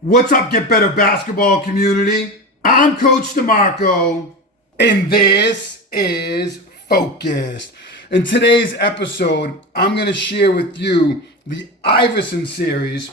What's up, Get Better basketball community? I'm Coach DeMarco, and this is Focused. In today's episode, I'm going to share with you the Iverson series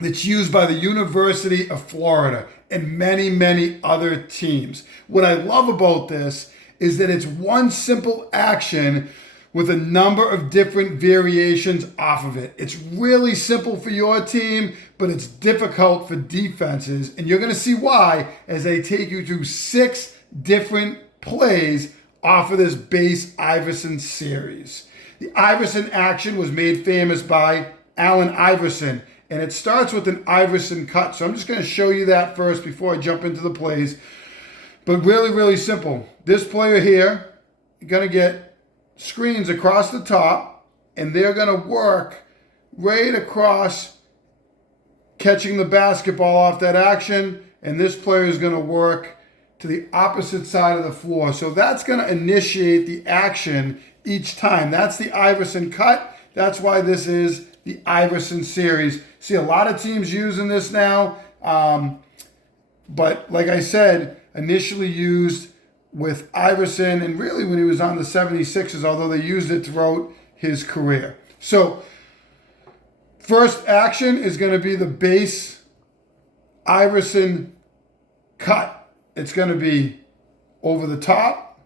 that's used by the University of Florida and many, many other teams. What I love about this is that it's one simple action with a number of different variations off of it. It's really simple for your team, but it's difficult for defenses. And you're going to see why as I take you through 6 different plays off of this base Iverson series. The Iverson action was made famous by Allen Iverson, and it starts with an Iverson cut. So I'm just going to show you that first before I jump into the plays. But really, really simple. This player here, you're going to get screens across the top, and they're going to work right across catching the basketball off that action, and this player is going to work to the opposite side of the floor. So that's going to initiate the action each time. That's the Iverson cut. That's why this is the Iverson series. See a lot of teams using this now, but like I said, initially used with Iverson, and really when he was on the 76ers, although they used it throughout his career. So, first action is going to be the base Iverson cut. It's going to be over the top.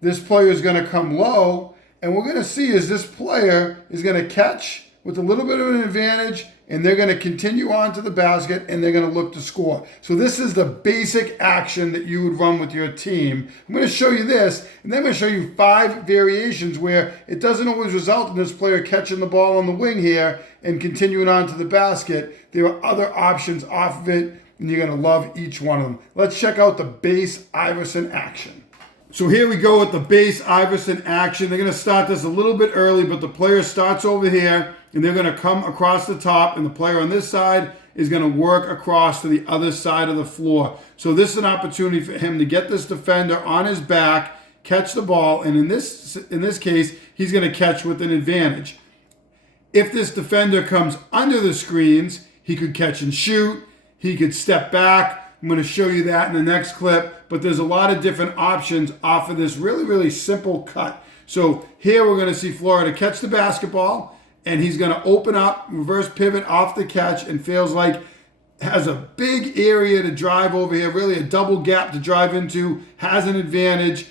This player is going to come low, and we're going to see is this player is going to catch with a little bit of an advantage, and they're going to continue on to the basket, and they're going to look to score. So this is the basic action that you would run with your team. I'm going to show you this, and then I'm going to show you 5 variations where it doesn't always result in this player catching the ball on the wing here and continuing on to the basket. There are other options off of it, and you're going to love each one of them. Let's check out the base Iverson action. So here we go with the base Iverson action. They're going to start this a little bit early, but the player starts over here, and they're going to come across the top, and the player on this side is going to work across to the other side of the floor. So this is an opportunity for him to get this defender on his back, catch the ball, and in this case, he's going to catch with an advantage. If this defender comes under the screens, he could catch and shoot. He could step back. I'm going to show you that in the next clip, but there's a lot of different options off of this really, really simple cut. So here we're going to see Florida catch the basketball, and he's going to open up, reverse pivot off the catch, and feels like has a big area to drive over here, really a double gap to drive into, has an advantage,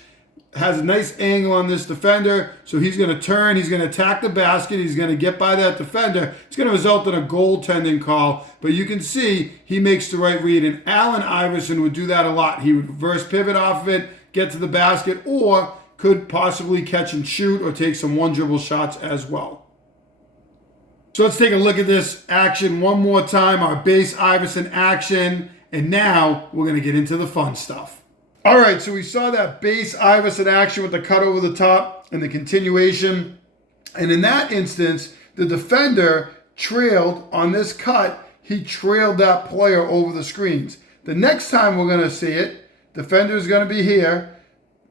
has a nice angle on this defender. So he's going to turn, he's going to attack the basket, he's going to get by that defender. It's going to result in a goaltending call, but you can see he makes the right read, and Allen Iverson would do that a lot. He would reverse pivot off of it, get to the basket, or could possibly catch and shoot or take some one dribble shots as well. So let's take a look at this action one more time, our base Iverson action, and now we're going to get into the fun stuff. All right, so we saw that base Iverson action with the cut over the top and the continuation. And in that instance, the defender trailed on this cut. He trailed that player over the screens. The next time we're going to see it, defender is going to be here.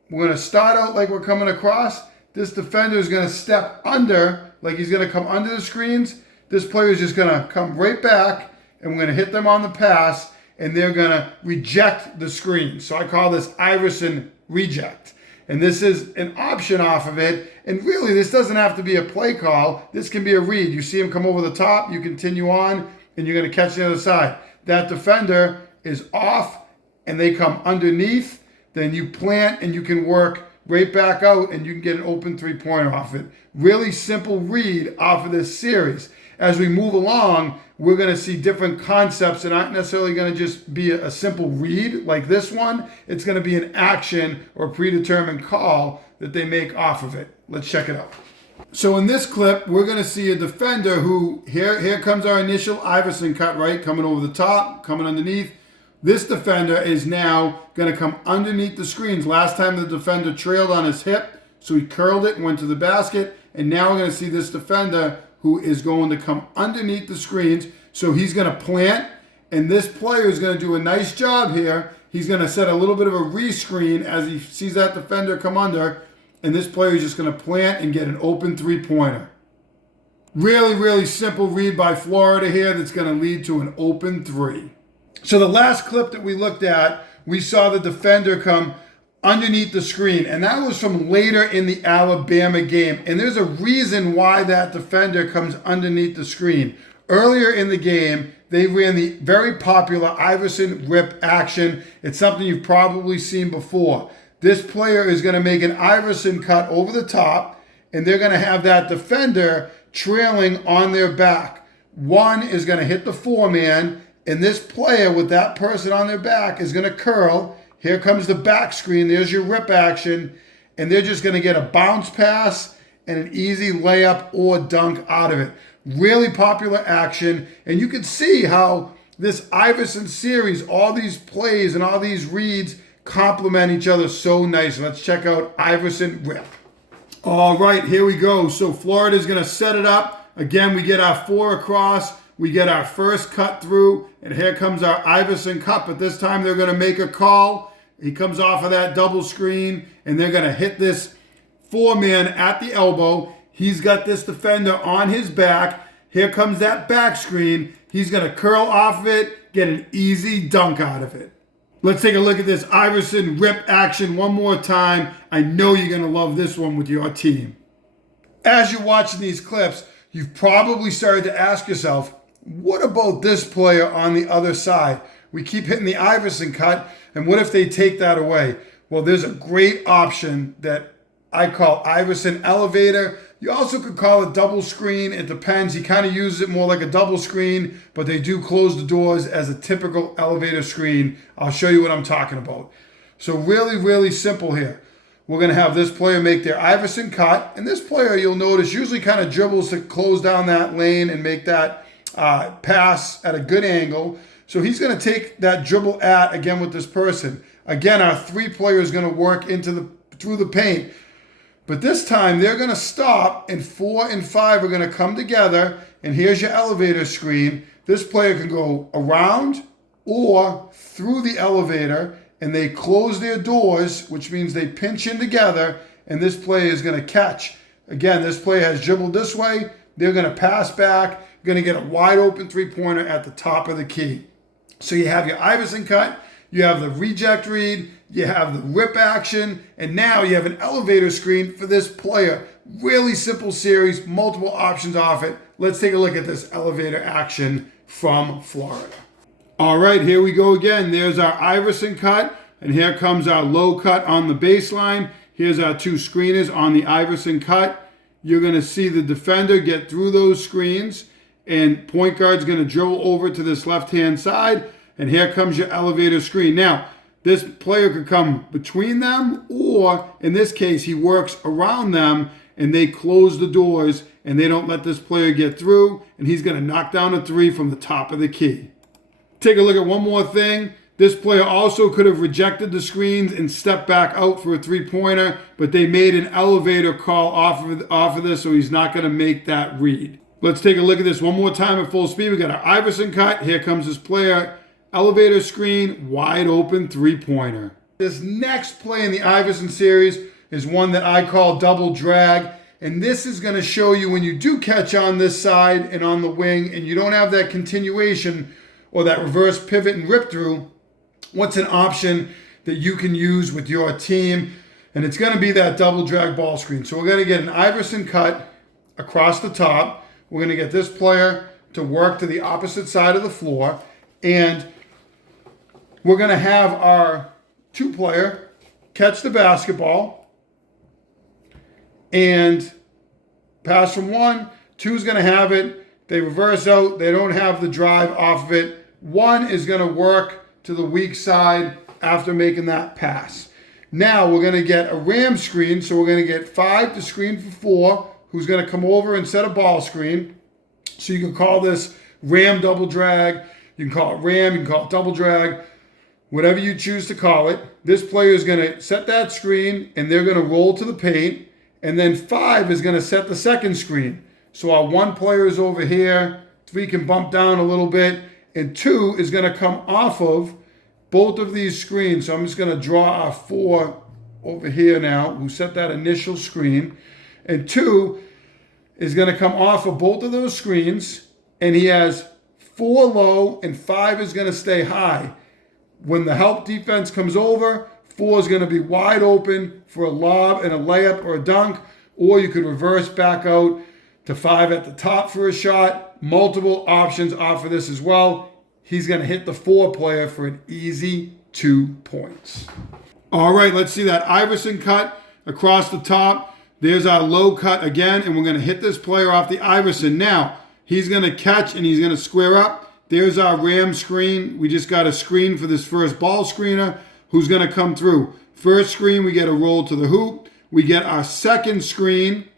We're going to start out like we're coming across. This defender is going to step under, like he's going to come under the screens. This player is just going to come right back, and we're going to hit them on the pass, and they're going to reject the screen. So I call this Iverson Reject. And this is an option off of it. And really, this doesn't have to be a play call. This can be a read. You see him come over the top, you continue on, and you're going to catch the other side. That defender is off, and they come underneath. Then you plant, and you can work right back out, and you can get an open three-pointer off it. Really simple read off of this series. As we move along, we're going to see different concepts. They're not necessarily going to just be a simple read like this one. It's going to be an action or predetermined call that they make off of it. Let's check it out. So in this clip, we're going to see a defender who, here comes our initial Iverson cut, right? Coming over the top, coming underneath. This defender is now going to come underneath the screens. Last time the defender trailed on his hip, so he curled it and went to the basket. And now we're going to see this defender who is going to come underneath the screens. So he's going to plant, and this player is going to do a nice job here. He's going to set a little bit of a rescreen as he sees that defender come under, and this player is just going to plant and get an open three-pointer. Really, really simple read by Florida here that's going to lead to an open three. So the last clip that we looked at, we saw the defender come underneath the screen, and that was from later in the Alabama game. And there's a reason why that defender comes underneath the screen. Earlier in the game, they ran the very popular Iverson Rip Action. It's something you've probably seen before. This player is going to make an Iverson cut over the top, and they're going to have that defender trailing on their back. One is going to hit the four-man, and this player with that person on their back is going to curl. Here comes the back screen. There's your rip action, and they're just going to get a bounce pass and an easy layup or dunk out of it. Really popular action, and you can see how this Iverson series, all these plays and all these reads complement each other so nice. Let's check out Iverson Rip. All right, here we go. So Florida's going to set it up. Again, we get our four across. We get our first cut through, and here comes our Iverson cut, but this time they're going to make a call. He comes off of that double screen, and they're going to hit this four-man at the elbow. He's got this defender on his back. Here comes that back screen. He's going to curl off of it, get an easy dunk out of it. Let's take a look at this Iverson Rip Action one more time. I know you're going to love this one with your team. As you're watching these clips, you've probably started to ask yourself, what about this player on the other side? We keep hitting the Iverson cut, and what if they take that away? Well, there's a great option that I call Iverson Elevator. You also could call it double screen. It depends. He kind of uses it more like a double screen, but they do close the doors as a typical elevator screen. I'll show you what I'm talking about. So really, really simple here. We're going to have this player make their Iverson cut, and this player, you'll notice, usually kind of dribbles to close down that lane and make that pass at a good angle. So he's going to take that dribble again with this person. Again, our three player is going to work through the paint. But this time they're going to stop, and 4 and 5 are going to come together, and here's your elevator screen. This player can go around or through the elevator, and they close their doors, which means they pinch in together, and this player is going to catch. Again, this player has dribbled this way. They're going to pass back, going to get a wide open three-pointer at the top of the key. So you have your Iverson cut, you have the reject read, you have the rip action, and now you have an elevator screen for this player. Really simple series, multiple options off it. Let's take a look at this elevator action from Florida. All right, here we go again. There's our Iverson cut, and here comes our low cut on the baseline. Here's our two screeners on the Iverson cut. You're going to see the defender get through those screens, and point guard's going to dribble over to this left-hand side, and here comes your elevator screen. Now, this player could come between them, or in this case, he works around them, and they close the doors, and they don't let this player get through, and he's going to knock down a three from the top of the key. Take a look at one more thing. This player also could have rejected the screens and stepped back out for a three-pointer, but they made an elevator call off of this, so he's not going to make that read. Let's take a look at this one more time at full speed. We got our Iverson cut. Here comes this player. Elevator screen, wide open three-pointer. This next play in the Iverson series is one that I call double drag. And this is going to show you when you do catch on this side and on the wing and you don't have that continuation or that reverse pivot and rip through, what's an option that you can use with your team? And it's going to be that double drag ball screen. So we're going to get an Iverson cut across the top. We're going to get this player to work to the opposite side of the floor. And we're going to have our two player catch the basketball and pass from one. Two's going to have it. They reverse out. They don't have the drive off of it. One is going to work to the weak side after making that pass. Now we're going to get a ram screen. So we're going to get 5 to screen for 4, who's going to come over and set a ball screen. So you can call this ram double drag. You can call it ram. You can call it double drag. Whatever you choose to call it. This player is going to set that screen, and they're going to roll to the paint. And then 5 is going to set the second screen. So our 1 player is over here. 3 can bump down a little bit. And 2 is going to come off of both of these screens. So I'm just going to draw our 4 over here now, who set that initial screen. And 2 is going to come off of both of those screens. And he has 4 low, and 5 is going to stay high. When the help defense comes over, 4 is going to be wide open for a lob and a layup or a dunk, or you could reverse back out to 5 at the top for a shot. Multiple options offer this as well. He's going to hit the 4 player for an easy 2 points. All right, let's see that Iverson cut across the top. There's our low cut again, and we're going to hit this player off the Iverson. Now, he's going to catch and he's going to square up. There's our ram screen. We just got a screen for this first ball screener who's going to come through. First screen, we get a roll to the hoop. We get our second screen,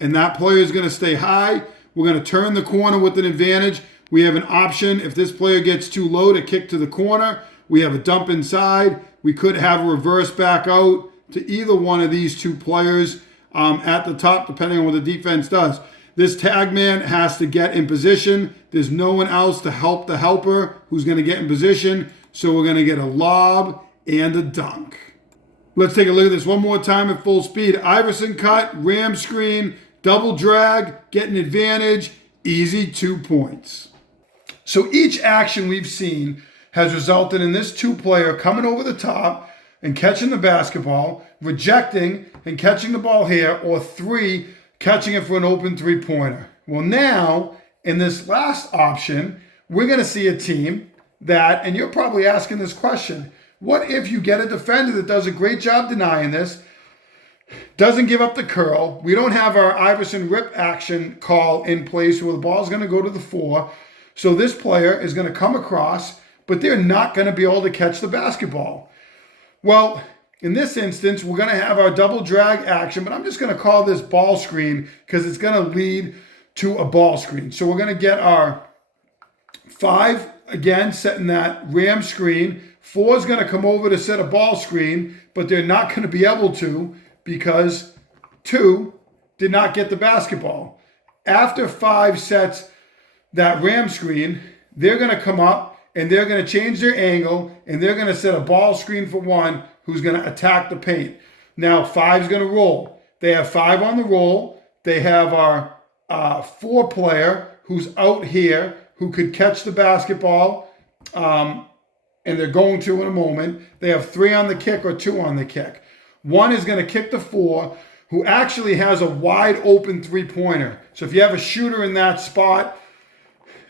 and that player is going to stay high. We're going to turn the corner with an advantage. We have an option if this player gets too low to kick to the corner. We have a dump inside. We could have a reverse back out to either one of these 2 players at the top, depending on what the defense does. This tag man has to get in position. There's no one else to help the helper who's going to get in position. So we're going to get a lob and a dunk. Let's take a look at this one more time at full speed. Iverson cut, ram screen, double drag, get an advantage, easy 2 points. So each action we've seen has resulted in this 2 player coming over the top and catching the basketball, rejecting and catching the ball here, or 3, catching it for an open 3-pointer. Well, now, in this last option, we're going to see a team that, and you're probably asking this question, what if you get a defender that does a great job denying this, doesn't give up the curl, we don't have our Iverson Rip Action call in place where the ball's going to go to the 4, so this player is going to come across, but they're not going to be able to catch the basketball. Well, in this instance, we're going to have our double drag action, but I'm just going to call this ball screen because it's going to lead to a ball screen. So we're going to get our 5, again, setting that ram screen. 4 is going to come over to set a ball screen, but they're not going to be able to because 2 did not get the basketball. After 5 sets that ram screen, they're going to come up and they're going to change their angle and they're going to set a ball screen for 1 who's going to attack the paint. Now 5 is going to roll. They have 5 on the roll. They have our 4 player who's out here who could catch the basketball, and they're going to in a moment. They have 3 on the kick or 2 on the kick. 1 is going to kick the 4 who actually has a wide open 3-pointer. So if you have a shooter in that spot,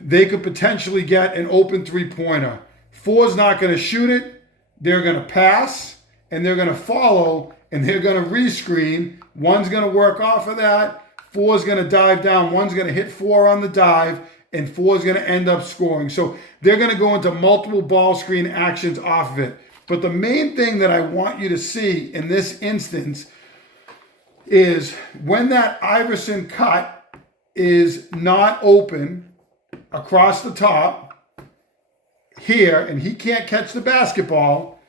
they could potentially get an open 3-pointer. 4 is not going to shoot it. They're going to pass, and they're going to follow, and they're going to rescreen. 1's going to work off of that. 4 is going to dive down. 1's going to hit 4 on the dive, and 4 is going to end up scoring. So they're going to go into multiple ball screen actions off of it. But the main thing that I want you to see in this instance is when that Iverson cut is not open across the top here, and he can't catch the basketball,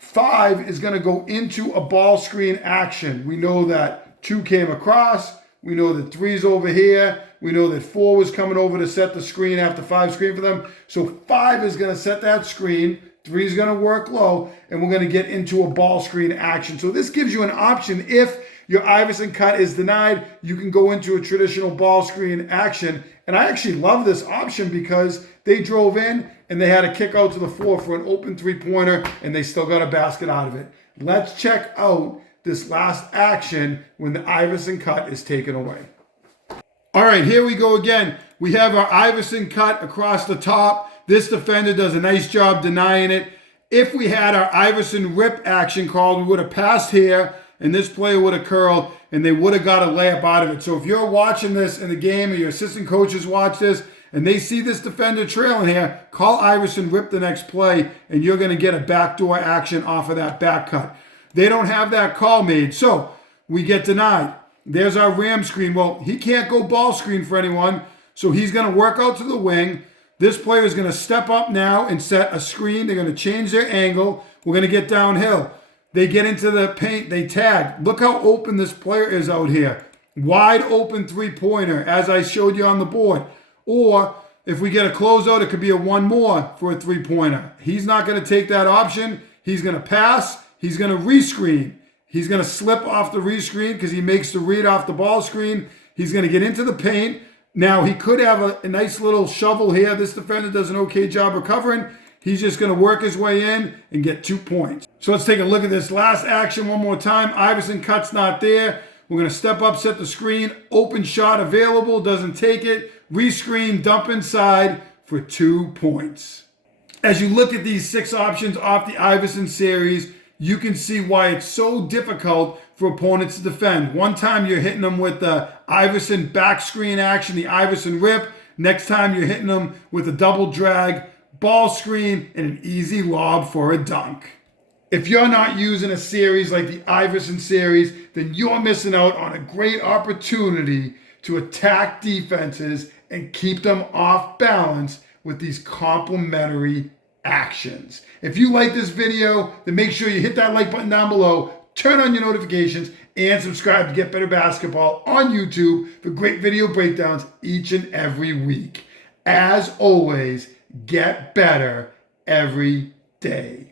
5 is going to go into a ball screen action. We know that 2 came across. We know that 3's over here. We know that 4 was coming over to set the screen after 5 screen for them. So 5 is going to set that screen. 3 is going to work low, and we're going to get into a ball screen action. So this gives you an option. If your Iverson cut is denied, you can go into a traditional ball screen action. And I actually love this option because they drove in and they had a kick out to the 4 for an open 3-pointer, and they still got a basket out of it. Let's check out this last action when the Iverson cut is taken away. All right, here we go again. We have our Iverson cut across the top. This defender does a nice job denying it. If we had our Iverson Rip Action called, we would have passed here, and this player would have curled, and they would have got a layup out of it. So if you're watching this in the game, or your assistant coaches watch this, and they see this defender trailing here, call Iverson Rip the next play, and you're going to get a backdoor action off of that back cut. They don't have that call made, so we get denied. There's our ram screen. Well, he can't go ball screen for anyone, so he's going to work out to the wing. This player is going to step up now and set a screen. They're going to change their angle. We're going to get downhill. They get into the paint. They tag. Look how open this player is out here. Wide open 3-pointer, as I showed you on the board. Or if we get a closeout, it could be a 1 more for a 3-pointer. He's not going to take that option. He's going to pass. He's going to rescreen. He's going to slip off the rescreen because he makes the read off the ball screen. He's going to get into the paint. Now, he could have a nice little shovel here. This defender does an okay job recovering. He's just going to work his way in and get 2 points. So let's take a look at this last action one more time. Iverson cut's not there. We're going to step up, set the screen. Open shot available, doesn't take it. Rescreen, dump inside for 2 points. As you look at these 6 options off the Iverson series, you can see why it's so difficult for opponents to defend. One time you're hitting them with the Iverson back screen action, the Iverson Rip. Next time you're hitting them with a double drag, ball screen, and an easy lob for a dunk. If you're not using a series like the Iverson series, then you're missing out on a great opportunity to attack defenses and keep them off balance with these complementary actions. If you like this video, then make sure you hit that like button down below, turn on your notifications, and subscribe to Get Better Basketball on YouTube for great video breakdowns each and every week. As always, get better every day.